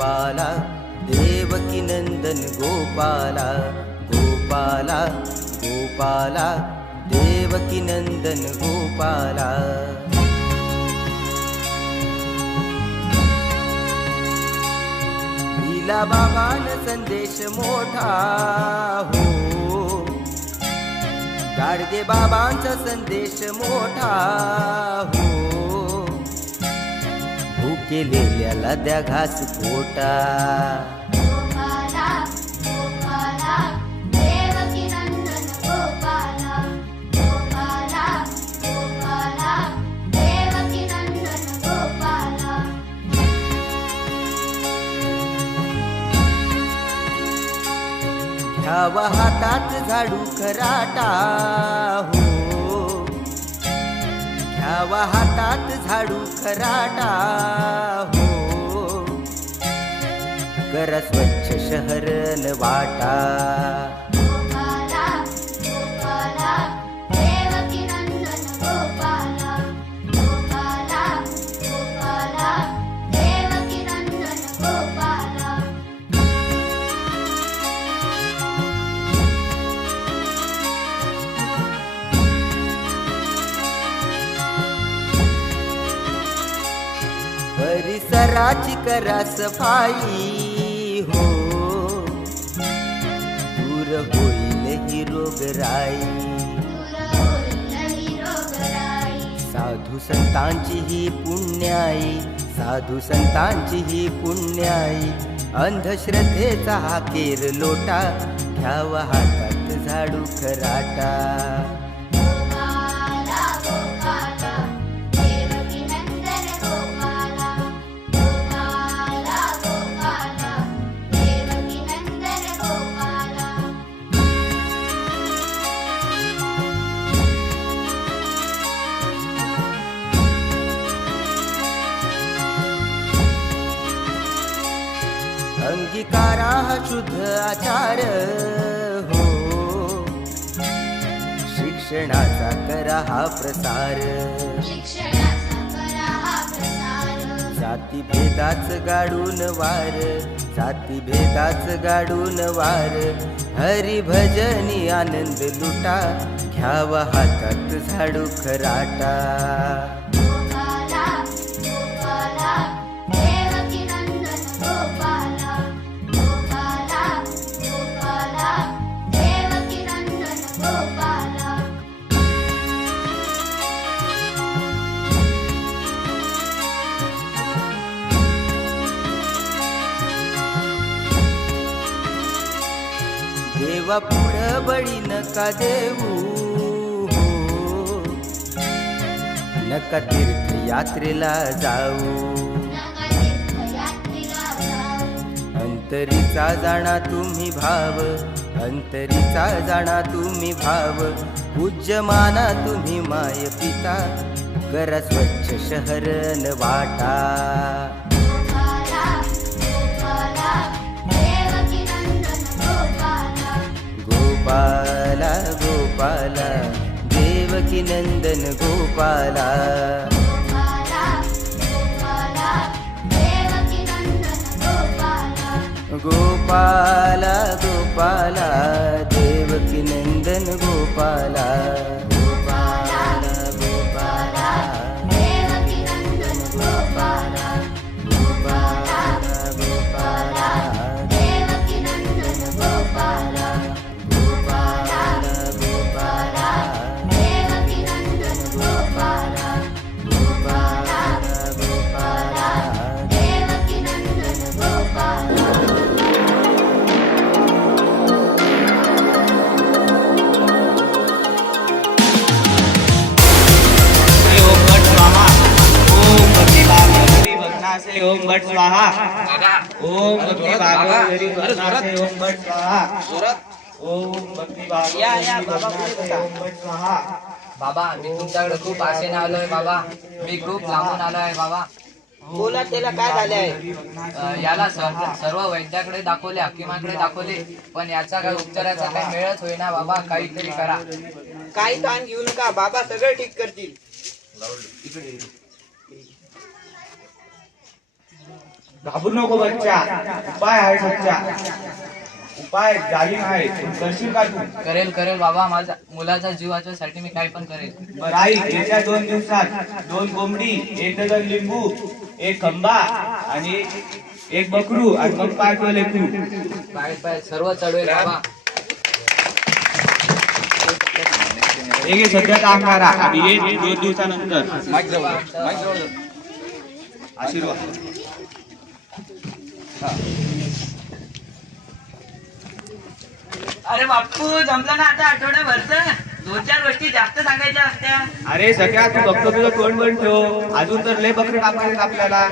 गोपाला देवकी नंदन गोपाला गोपाला गोपाला देवकी नंदन गोपाला दिला बाबान संदेश मोठा हो गाडगे बाबांचा संदेश मोठा हो भुकेलेल्याला द्या घास पोटा गोपाला गोपाला देवकी नंदन गोपाला गोपाला गोपाला देवकी नंदन गोपाला घ्यावा हातात झाडू खराटा हो घ्यावा हातात झाडू खराटा हो करा स्वच्छ शहरन वाटा गोपाला गोपाला देवकी नंदन गोपाला गोपाला गोपाला देवकी नंदन गोपाला परिसराची करा सफाई हो दूर होईल ही रोगराई दूर होईल ही रोगराई साधू संतांची ही पुण्याई साधू संतांची ही पुण्याई अंधश्रद्धेचा हा केर लोटा घ्यावा हातात झाडू खराटा गोपाला गोपाला देवकी नंदन गोपाला गोपाला गोपाला देवकी नंदन गोपाला अंगीकारा हा शुद्ध आचार हो शिक्षणाचा करा हा प्रसार शिक्षणाचा करा हा प्रसार जाती भेदाच गाडून वार जाती भेदाच गाडून वार हरिभजनी आनंद लुटा घ्यावा हातात झाडू खराटा गोपाला गोपाला देवकी नंदन गोपाला गोपाला गोपाला देवकी नंदन गोपाला देवा पुढं बळी नका देऊ हो नका तीर्थयात्रेला जाऊ नका तीर्थयात्रेला जाऊ अंतरीचा जाणा तुम्ही भाव अंतरीचा जाणा तुम्ही भाव पूज्य माना तुम्ही माय पिता करा स्वच्छ शहरन वाटा गोपाला गोपाला देवकी नंदन गोपाला गोपाला गोपाला देवकी नंदन गोपाला गोपाला गोपाला देवकी नंदन गोपाला गोपाला गोपाला देवकी नंदन गोपाला गोपाला गोपाला देवकी नंदन गोपाला गोपाला गोपाला देवकी नंदन गोपाला गोपाला गोपाला देवकी नंदन गोपाला गोपाला गोपाला देवकी नंदन गोपाला ओम भट स्वाहा ओम भक्ति भागवत ओम भट स्वाहा ओम भक्ति भागवत ओम भट स्वाहा बाबा मी तुमच्याकडे खूप आशेने आलोय बाबा मी खूप लांबून आलोय बाबा बोला त्याला काय झाले आहे याला सर्व वैद्याकडे दाखवले हकीमाकडे दाखवले पण याचा काही उपचाराचा काही मेळच होईना बाबा काहीतरी करा काही ताण घेऊ नका बाबा सगळं ठीक करतील घाबरू नको बच्चा, उपाय आहे सच्चा. उपाय जालीम आहे, पण करशील का तू? करेल बाबा, माझा मुलाचा जीव वाचवण्यासाठी मी काही पण करेल. बरं आई, येत्या 2 दिवसात 2 कोंबडी, 1 डझन लिंबू, 1 खंबा आणि 1 बकरू आणि मग पाठवले लेकरू. पाय सर्व चढवेल बाबा. हे सध्या काम करा आणि ये 2 दिवसानंतर आशीर्वाद. अरे बाप्पू जमलं ना आता आठवड्याभरचं. 2-4 गोष्टी जास्त सांगायच्या असत्या. अरे सगळ्या तू फक्त तुझं तोंड बंद ठेव. अजून तर लय बकरे कापायचे आपल्याला.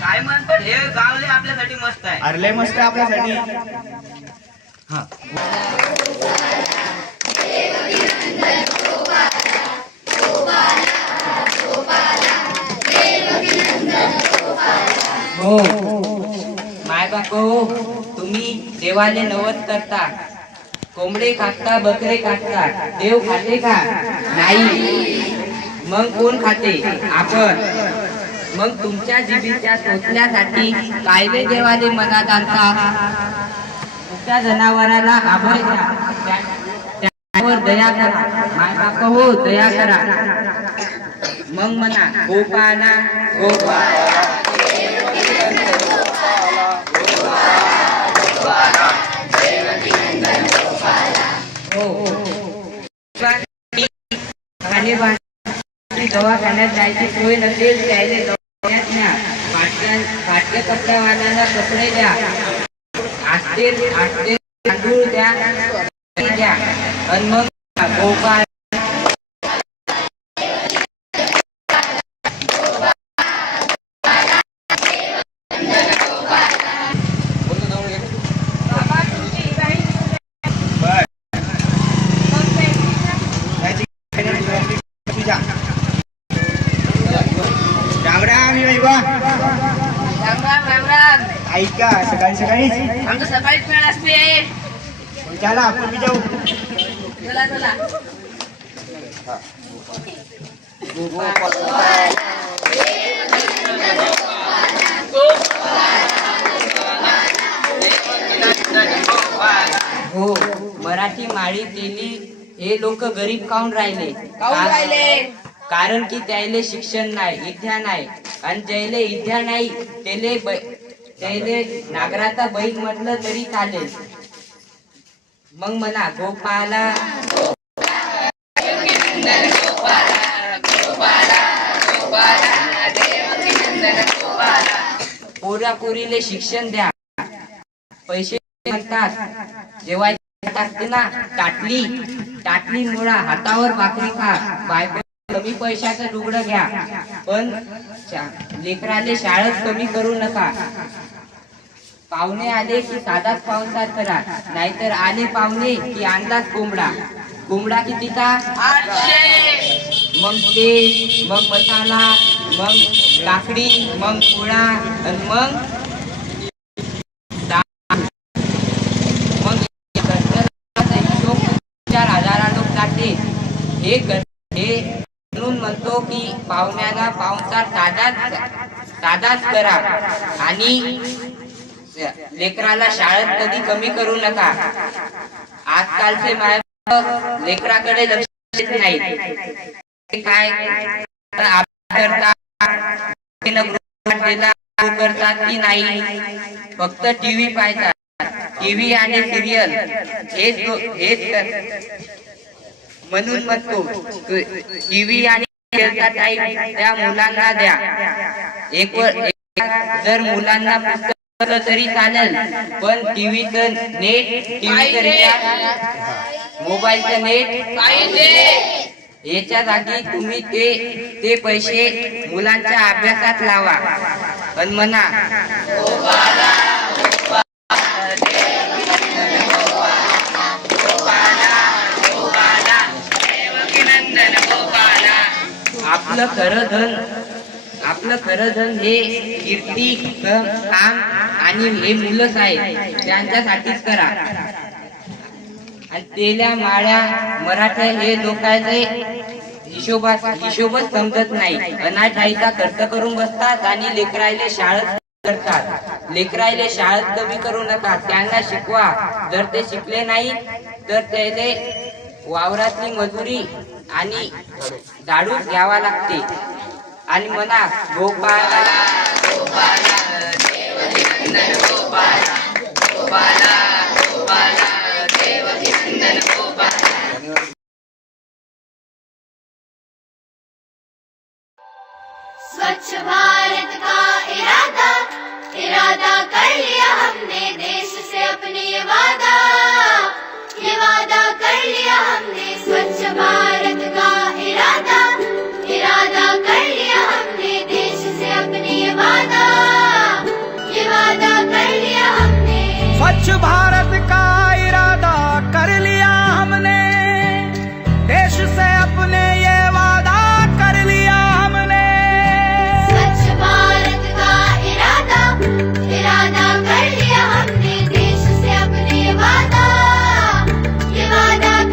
काय म्हणतो हे गाव लय आपल्यासाठी मस्त आहे. अरे लय मस्त आहे आपल्यासाठी. हा हो माय बापू, तुम्ही देवाले नवस करता, कोंबडे कापता, बकरे कापता, देव खाते का? नाही. मग कोण खाते? आपण. मग तुमच्या जीवितच्या सोचण्यासाठी कायदे देवाले मनात आणता. त्या जनावराला आभार द्या, त्यावर दया करा. माय बापू हो, दया करा. मग म्हणा गोपाला गोपाला. दवाखान्यात जायची सोय नसेल त्याने दवाखान्यात न्या. फाटक्या कपड्यावाल्याला कपडे द्या, आस्ते तांदूळ द्या आणि मग गोपाळ. ऐका, सकाळी सकाळीच आमचं सकाळीच वेळ असते. चला आपण बी जाऊ. चला हो, मराठी माळी केली. हे लोक गरीब काऊन राहिले? कारण की त्याले शिक्षण नाही, विद्या नाही. आणि ज्याले विद्या नाही त्याले नागराचा बैल म्हटलं तरी चालेल. मग म्हणा गोपाला पोरापोरीले शिक्षण द्या. पैसे म्हणतात जेव्हा टाकते ना टाटली मुळा हातावर भाकरी खा. बायको कमी पैशाचं लुगडं घ्या, पण लेकराले शाळेत कमी करू नका. पाहुणे आले की साधाच पाहुणचार करा, नाहीतर आले पाहुणे की आणलाच कोंबडा कितीचा? 800. मग तेल, मग मसाला, मग काकडी, मग पोळा आणि मग 4,000 लोक जाते. हे म्हणून म्हणतो की पाहुण्याला पाहुणचार साधाच करा आणि लेकराला शाळेत कधी कमी करू नका. आजकालचे मायबाप लेकराकडे लक्ष देत नाही. काय करतात की नाही, फक्त टीव्ही पाहतात. टीव्ही आणि सिरियल हेच म्हणून म्हणतो टीव्ही आणि सिरियलचा टाइम त्या मुलांना द्या. जर मुलांना पुस्तक तरी चालेल, पण टीव्हीचं नेट, मोबाईलचं नेट पाहिजे. याच्या जागी तुम्ही ते पैसे मुलांच्या अभ्यासात लावा. आणि म्हणा आपलं खरं धन हे कीर्ती, काम आणि हे मुलंच आहे, त्यांच्यासाठीच करा. आणि तेल्या माळ्या मराठा हे लोकांचे हिशोबच समजत नाही. अनाथ आईचा खर्च करून बसतात आणि लेकरायले शाळेत करतात. लेकरायले शाळेत कमी करू नका, त्यांना शिकवा. जर ते शिकले नाही तर त्याले वावरातली मजुरी आणि झाडू घ्यावा लागते. आणि म्हणा गोपाला गोपाला देवकी नंदन गोपाला गोपाला गोपाला देवकी नंदन गोपाला. स्वच्छ भारत का इरादा इरादा कर लिया हमने, देश से अपने ये वादा कर लिया हमने. स्वच्छ भारत का इरादा इरादा कर लिया हमने, देश से अपने ये वादा कर लिया हमने. स्वच्छ भारत का इरादा कर लिया हमने, देश से अपने ये वादा कर लिया हमने. स्वच्छ भारत का इरादा इरादा कर लिया हमने, देश से अपने ये वादा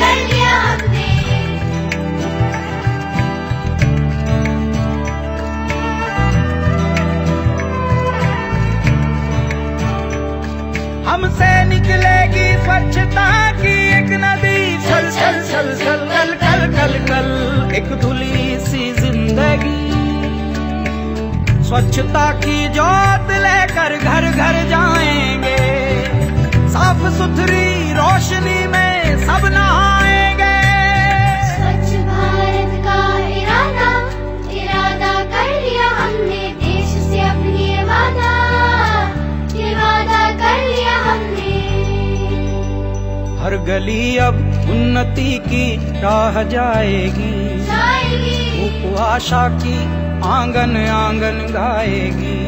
कर लिया हमने. हमसे निकलेगी स्वच्छता की एक नदी, छल छल छल छल कल कल कल कल एक धुली सी जिंदगी. स्वच्छता की ज्योत लेकर घर घर जाएंगे, साफ सुथरी रोशनी में सब नहाएंगे. स्वच्छ भारत का इरादा इरादा कर लिया हमने, देश से अपनी ये वादा कर लिया हमने. हर गली अब उन्नति की राह जाएगी, उपवासा की आंगन आंगन गाएगी.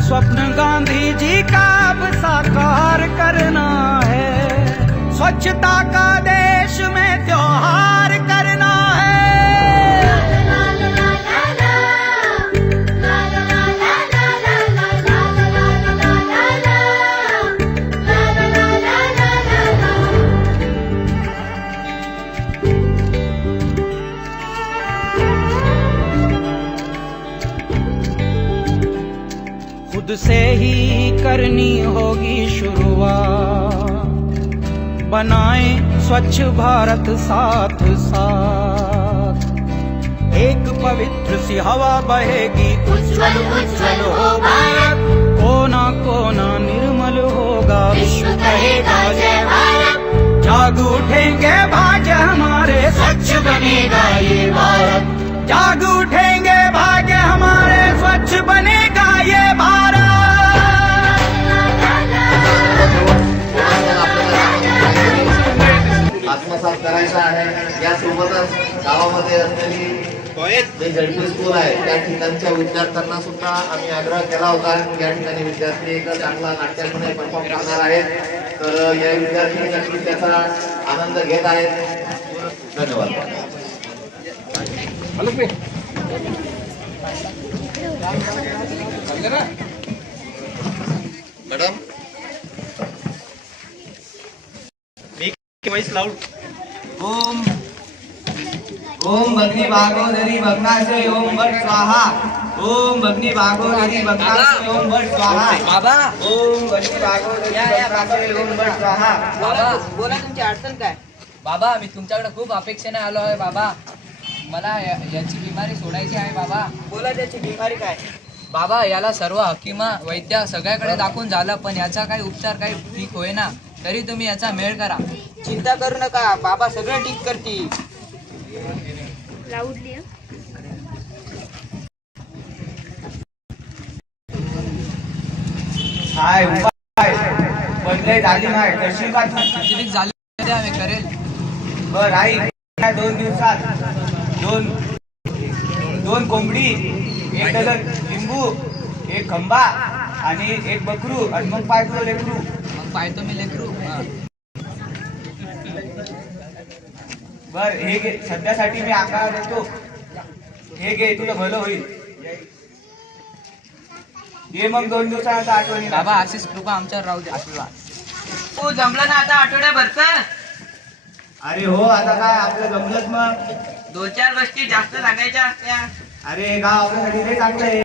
स्वप्न गांधी जी का अब साकार करना है, स्वच्छता का देश में त्योहार करना है. खुद से ही करनी होगी शुरुआत, बनाएं स्वच्छ भारत साथ साथ. एक पवित्र सी हवा बहेगी, उज्ज्वल उज्ज्वल हो भारत, कोना कोना निर्मल होगा, विश्व कहेगा जय भारत. जाग उठेंगे भाग्य हमारे, स्वच्छ बनेगा ये भारत. जाग उठेंगे भाग्य हमारे, स्वच्छ बनेगा ये भारत. आत्मसात करायचा आहे. यासोबतच गावामध्ये असलेली जे झडपी स्कूल आहे त्या ठिकाणच्या विद्यार्थ्यांना सुद्धा आम्ही आग्रह केला होता की या ठिकाणी विद्यार्थी एक चांगला नाट्यमय परफॉर्म करणार आहेत. तर या विद्यार्थी नक्कीच त्याचा आनंद घेत आहेत. धन्यवाद. मॅडम ओम ओम भगनी भागोदरी भगनाशय ओम भट स्वाहा. ओम भगनी भागोदरी भगनाशय ओम भट स्वाहा. बाबा ओम भगनी भागोदरी भगनाशय ओम भट स्वाहा. बाबा बोला तुमची अडचण काय. बाबा मी तुमच्याकडे खूप अपेक्षेने आलो आहे बाबा. मला याची बिमारी सोडायची आहे बाबा. बोला त्याची बिमारी काय. बाबा याला सर्व हकीमा वैद्य सगळ्याकडे दाखवून झालं, पण याचा काही उपचार काही ठीक होईना. तरी तुम्ही याचा मेळ करा. चिंता करू नका, बाबा सगळं ठीक करतील. हाय उपाय बदले झाली नाही कशी का तू. किती झाले आम्ही करेल. बर आई 2 दिवसात दोन कोंबडी, 1 डझन लिंबू, 1 खंबा आणि 1 बकरू आणि मग पायतो लेकरू. मग पाहतो मी लेकरू. बर हे घे, सध्यासाठी मी आकार देतो. हे घे, तुझं भलं होईल. ये मग 2 दिवसानंतर आठवणी. बाबा अशीच कृपा आमच्यावर राहू दे. आशीर्वाद. तू जमलं ना आता आठवड्याभरचं. अरे हो, आता काय आपलं जमलंच मग. 2-4 गोष्टी जास्त सांगायच्या असत्या. अरे गाव आपल्यासाठी लय चांगलं आहे.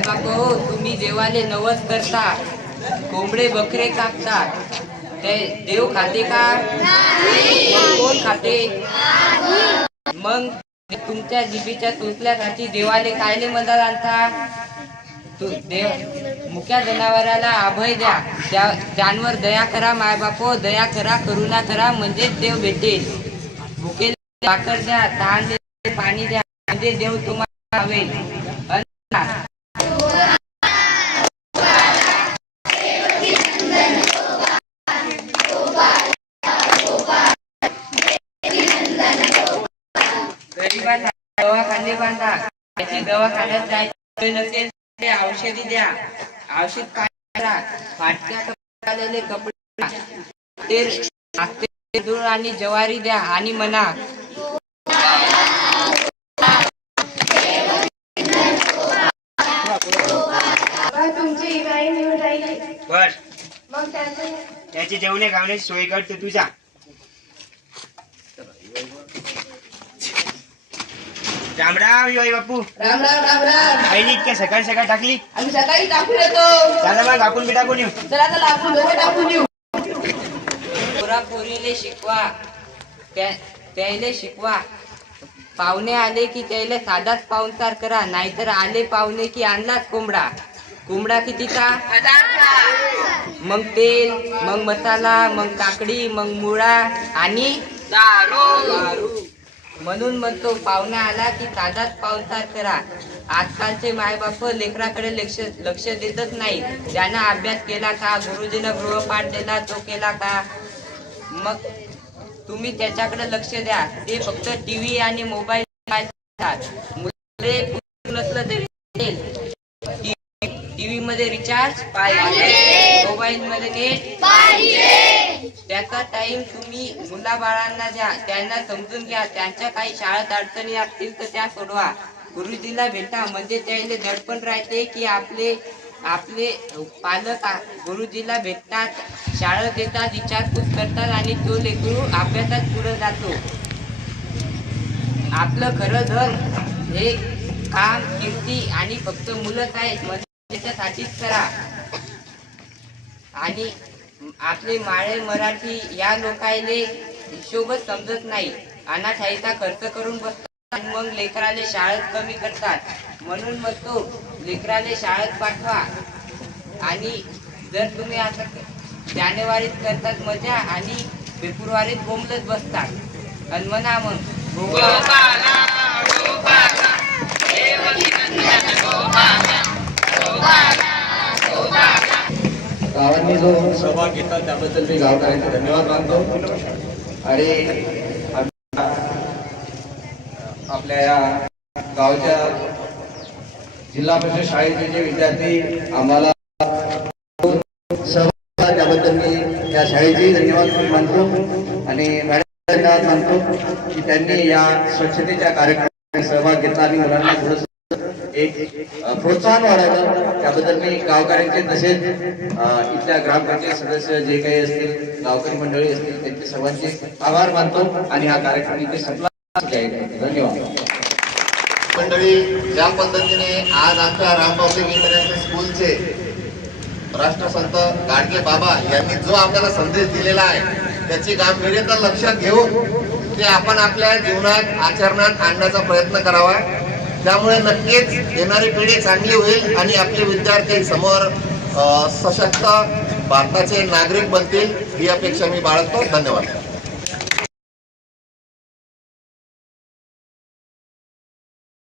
बाबा हो, तुम्ही देवाले नवस करता, कोंबडे बकरे कापतात, ते देव खाते का? मग कोण खाते? मग तुमच्या जिभेच्या चोचल्यासाठी देवाले कायले मदत आणता? मुक्या जनावराला अभय द्या, त्यांवर दया करा मायबापो, दया करा, करुणा करा, म्हणजेच देव भेटेल. भुकेला भाकर द्या, तहानलेले पाणी द्या, म्हणजे देव तुम्हाला हवेल. गरिबांना दवाखाने बांधा, त्याची दवाखान्यात जायचं नसेल ते औषधी द्या, औषध करा, फाटक्या कपडे कपडे तेल आणि ज्वारी द्या आणि म्हणा तुमची बाई निवड राहिली. बर मग त्याची जेवणे खावण्याची सोय करते तुझा. राम राम योई बापू. राम राम राम राम. आईने इतक्या सकाळ सकाळ टाकली. आम्ही सकाळी टाकून येतो. चला मग आपण बी टाकून येऊ. चला चला आपण दोघे टाकून येऊ. पोरापोरीले शिकवा, त्याले शिकवा. पाहुणे आले की त्याला साधाच पाहुणचार करा, नाहीतर आले पाहुणे की आणलाच कोंबडा. कोंबडा कितीचा? मग तेल, मग मसाला, मग काकडी, मग मुळा आणि दारू. म्हणून म्हणतो पाहुणा आला की साधाच पाहुणचार करा. आजकालचे मायबाप लेकराकडे लक्ष देतच नाही. ज्यानं अभ्यास केला का, गुरुजीनं गृहपाठ दिला तो केला का, मग तुम्ही त्याच्याकडे लक्ष द्या. ते फक्त टीव्ही आणि मोबाईल नसलं तरी टीव्ही मध्ये रिचार्ज पाहिजे, मोबाईल मध्ये नेट पाहिजे. त्याचा टाइम तुम्ही मुलाबाळांना द्या, त्यांना समजून घ्या. त्यांच्या काही शाळेत अडचणी असतील तर त्या सोडवा. गुरुजीला भेटा, म्हणजे त्याला दडपण राहते की आपले पालक गुरुजीला भेटतात, शाळेत येतात, विचारपूस करतात आणि तो लेकरू अभ्यासात पुढे जातो. आपलं खरं धन हे काम, कीर्ती आणि फक्त मुलंच आहेत, म्हणजे त्याच्यासाठीच करा. आणि आपले माळे मराठी या लोकायले हिशोबच समजत नाही. अनाठाईचा खर्च करून बसतात, मग लेकराले शाळेत कमी करतात. म्हणून मग तो लेकराले शाळेत पाठवा. आणि जर तुम्ही आता जानेवारीत करतात मजा आणि फेब्रुवारीत बोंबलत बसतात आणि म्हणा मग गावांनी जो सहभाग घेतला त्याबद्दल मी गावकऱ्यांचे धन्यवाद मानतो. आणि आपल्या या गावच्या जिल्हा परिषद शाळेचे जे विद्यार्थी आम्हाला सहभाग त्याबद्दल मी या शाळेचे धन्यवाद मानतो. आणि मॅडम धन्यवाद मानतो की त्यांनी या स्वच्छतेच्या कार्यक्रमात सहभाग घेतला आणि मुलांना थोडंसं एक प्रोत्साहन वाढावं. त्याबद्दल मी गावकऱ्यांचे तसेच इथल्या ग्रामपंचायत सदस्य जे काही असतील, गावकरी मंडळी असतील, त्यांचे सर्वांचे आभार मानतो. आणि हा कार्यक्रम इथे संपला. धन्यवाद मंडळी. ज्या पद्धतीने आज आमच्या रामबाबू इंटरनॅशनल स्कूलचे राष्ट्रसंत गाडगे बाबा यांनी जो आपल्याला संदेश दिलेला आहे त्याची गांभीर्यता लक्षात घेऊन ते आपण आपल्या जीवनात आचरणात आणण्याचा प्रयत्न करावा. त्यामुळे नक्कीच येणारी पिढी चांगली होईल आणि आपले विद्यार्थी समोर सशक्त भारताचे नागरिक बनतील ही अपेक्षा मी बाळगतो. धन्यवाद.